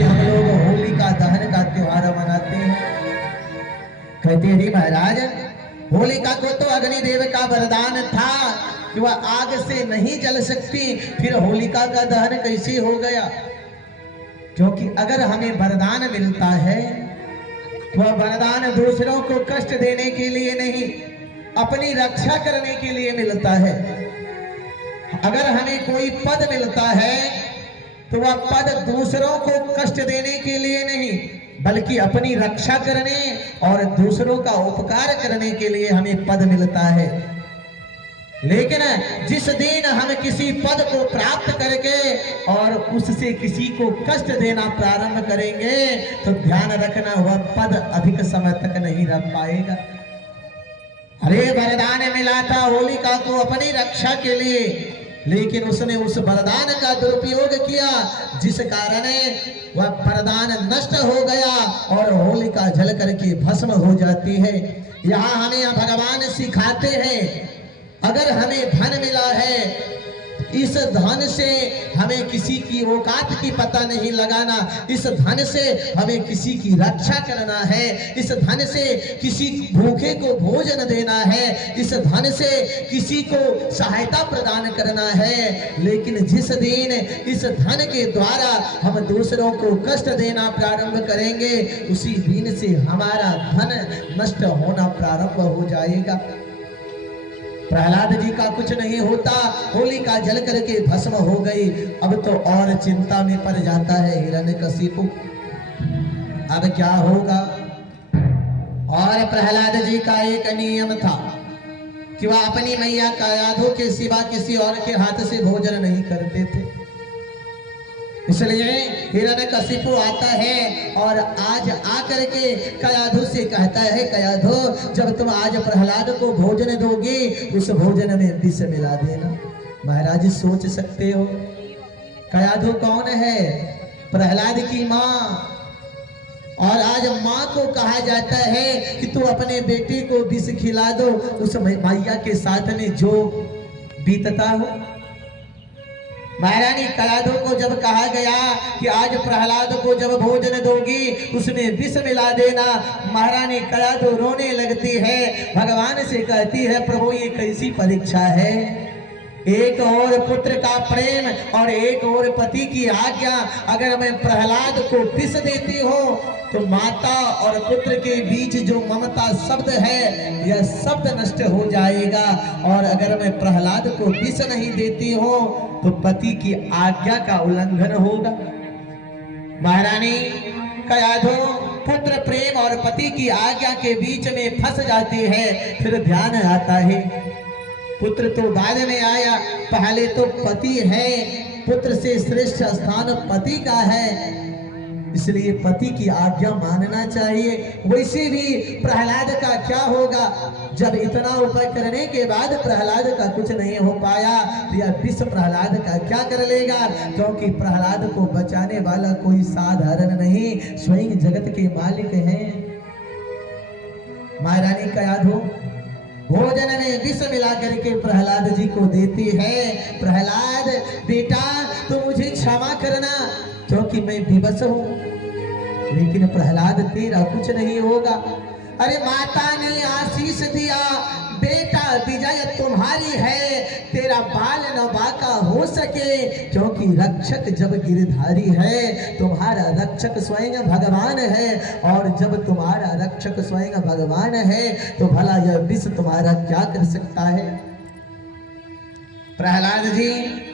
से हम लोग होलिका दहन का त्योहार मनाते हैं। कहते हैं महाराज, होलिका को तो अग्निदेव का वरदान था कि वह आग से नहीं जल सकती, फिर होलिका का दहन कैसे हो गया? क्योंकि अगर हमें वरदान मिलता है तो वह वरदान दूसरों को कष्ट देने के लिए नहीं, अपनी रक्षा करने के लिए मिलता है। अगर हमें कोई पद मिलता है तो वह पद दूसरों को कष्ट देने के लिए नहीं, बल्कि अपनी रक्षा करने और दूसरों का उपकार करने के लिए हमें पद मिलता है। लेकिन जिस दिन हम किसी पद को प्राप्त करके और उससे किसी को कष्ट देना प्रारंभ करेंगे तो ध्यान रखना, वह पद अधिक समय तक नहीं रह पाएगा। अरे वरदान मिला था होलिका को अपनी रक्षा के लिए, लेकिन उसने उस वरदान का दुरुपयोग किया, जिस कारण वह वरदान नष्ट हो गया और होलिका जल करके भस्म हो जाती है। यहाँ हमें भगवान सिखाते हैं, अगर हमें धन मिला है, इस धन से हमें किसी की औकात की पता नहीं लगाना, इस धन से हमें किसी की रक्षा करना है, इस धन से किसी भूखे को भोजन देना है, इस धन से किसी को सहायता प्रदान करना है। लेकिन जिस दिन इस धन के द्वारा हम दूसरों को कष्ट देना प्रारंभ करेंगे, उसी दिन से हमारा धन नष्ट होना प्रारंभ हो जाएगा। प्रहलाद जी का कुछ नहीं होता, होलिका जल करके भस्म हो गई। अब तो और चिंता में पड़ जाता है हिरण्यकशिपु, अब क्या होगा? और प्रहलाद जी का एक नियम था कि वह अपनी मैया कायाधु के सिवा किसी और के हाथ से भोजन नहीं करते थे। इसलिए हिरण्यकशिपु आता है और आज आकर के कायाधु से कहता है, कायाधु जब तुम आज प्रहलाद को भोजन दोगी, उस भोजन में विष मिला देना। महाराज सोच सकते हो, कायाधु कौन है? प्रहलाद की माँ। और आज माँ को कहा जाता है कि तू अपने बेटे को विष खिला दो, उस मैया के साथ में जो बीतता हो। महारानी कायाधु को जब कहा गया कि आज प्रहलाद को जब भोजन दोगी उसमें विष मिला देना, महारानी कायाधु रोने लगती है, भगवान से कहती है, प्रभु ये कैसी परीक्षा है? एक और पुत्र का प्रेम और एक और पति की आज्ञा, अगर मैं प्रहलाद को विष देती हूँ तो माता और पुत्र के बीच जो ममता शब्द है यह शब्द नष्ट हो जाएगा, और अगर मैं प्रहलाद को विष नहीं देती हूँ तो पति की आज्ञा का उल्लंघन होगा। महारानी कायाधु पुत्र प्रेम और पति की आज्ञा के बीच में फंस जाती है। फिर ध्यान आता है, पुत्र तो बाद में आया, पहले तो पति है, पुत्र से श्रेष्ठ स्थान पति का है, इसलिए पति की आज्ञा मानना चाहिए। वैसे भी प्रहलाद का क्या होगा? जब इतना उपाय करने के बाद प्रहलाद का कुछ नहीं हो पाया तो यह विष प्रहलाद का क्या कर लेगा? क्योंकि प्रहलाद को बचाने वाला कोई साधारण नहीं, स्वयं जगत के मालिक हैं। महारानी कायाधु भोजन में विष मिला करके प्रहलाद जी को देती है। प्रहलाद बेटा तो मुझे क्षमा करना क्योंकि मैं विवश हूं। लेकिन प्रहलाद तेरा कुछ नहीं होगा। अरे माता ने आशीष दिया, बेटा विजय तुम्हारी है, तेरा बाल न बाका हो सके, क्योंकि रक्षक जब गिरधारी है, तुम्हारा रक्षक स्वयं भगवान है, और जब तुम्हारा रक्षक स्वयं भगवान है तो भला यह विष तुम्हारा क्या कर सकता है? प्रहलाद जी